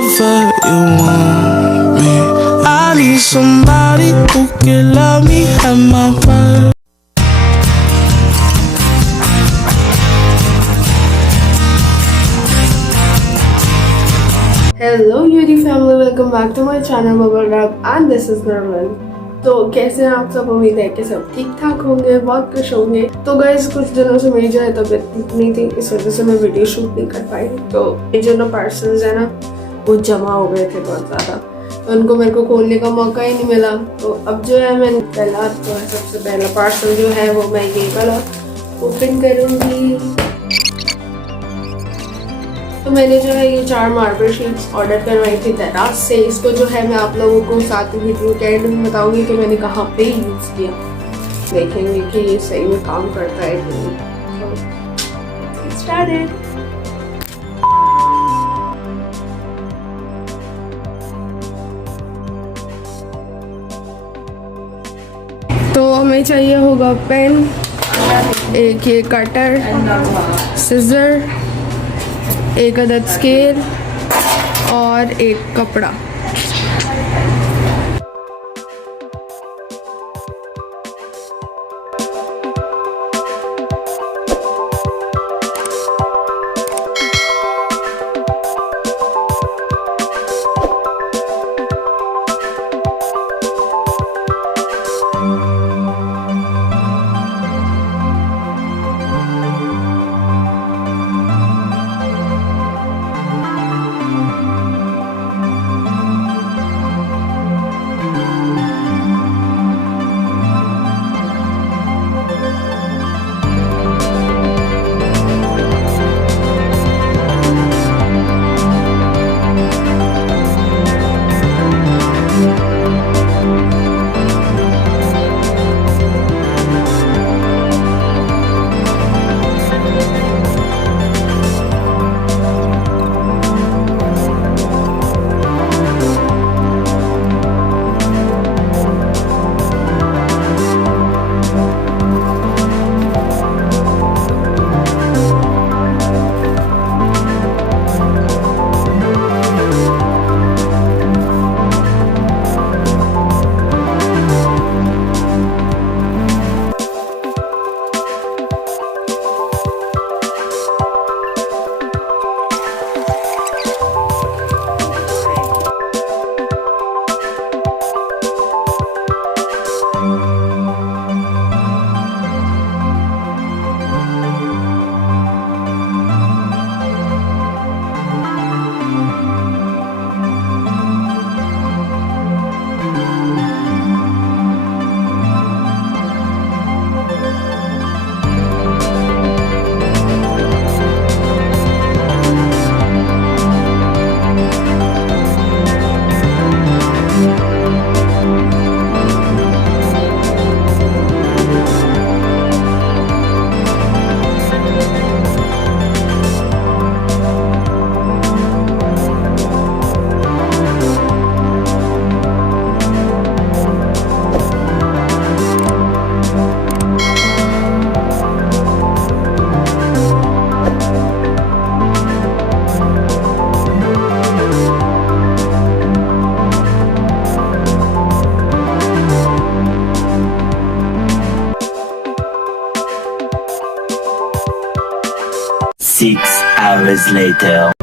whenever you want me. I need somebody who can love me at my worst. Hello beauty family, welcome back to my channel Bubble Wrap and this is Marilyn. तो कैसे हैं आप सब? उम्मीद है कि सब ठीक ठाक होंगे, बहुत खुश होंगे। तो गाइस कुछ दिनों से मेरी जो है तबीयत ठीक नहीं थी, इस वजह से मैं वीडियो शूट नहीं कर पाई। तो ये जो ना पार्सल्स है ना वो जमा हो गए थे बहुत ज़्यादा, तो उनको मेरे को खोलने का मौका ही नहीं मिला। तो अब जो है मैं पहला जो है सबसे पहला पार्सल जो है वो मैं ये वाला ओपन करूँगी। तो मैंने जो है ये 4 मार्बल शीट्स ऑर्डर करवाई थी दराज से। इसको जो है मैं आप लोगों को साथ में वीडियो के एंड में बताऊंगी कि मैंने कहाँ पे यूज़ किया, देखेंगे कि ये सही में काम करता है कि नहीं। So, started. तो हमें चाहिए होगा पेन, एक ये कटर, सिजर, एक अदद स्केल और एक कपड़ा। Six hours later.